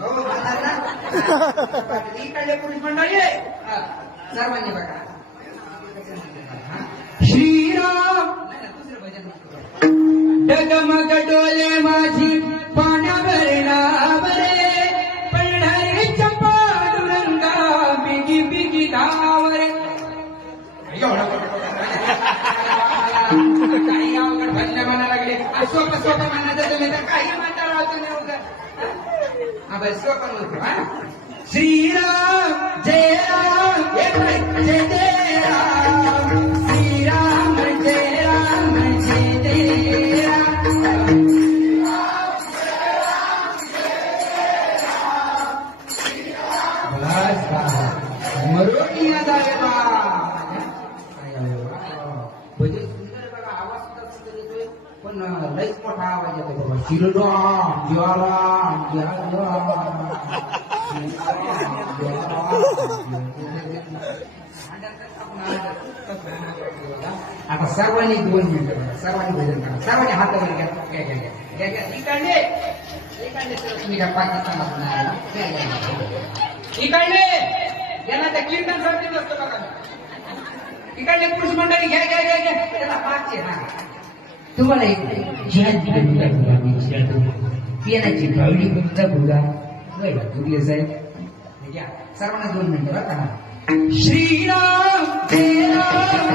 हो म्हणणार ना. इकडले पुरुष मंडळी सर्वांनी बघा. श्रीराम दुसरं भजन म्हणतो. डगमग डोले माझी पाण्यावर नावरे पंढरीच्या पांडुरंगा बिगी बिगी धावरे. काही अवघड भजन म्हणायला लागले. सोपं सोपं म्हणायचं तुम्ही तर काही म्हणता राहतो तुम्ही अवघड. हा बस सोपं म्हणतो. हा श्रीराम जय राम जय जय राम. श्रीराम जय राम जय जय राम. मरोनिया झाले बा. भजन सुंदर बघा. आवाज सुद्धा सुंदर येतोय पण लईच मोठा आवाज येतो बाबा. श्रीराम जयराम जयराम. आता सर्वांनी 2 मिनिटं सर्वांनी भजन करा. सर्वांनी हातावर घ्या. इकडले इकडले सर तुम्ही काय पाकिस्तानात इकडले यांना त्या कीर्तन सर्दी असतो बघा. इकडले पुरुष मंडळी घ्या घ्या घ्या घ्या. त्याला पाचशे. हा तुम्हाला पियानाची बावली कोणता भुगा भुगले साहेब घ्या. सर्वांना 2 मिनिटं बघा. श्रीराम जय राम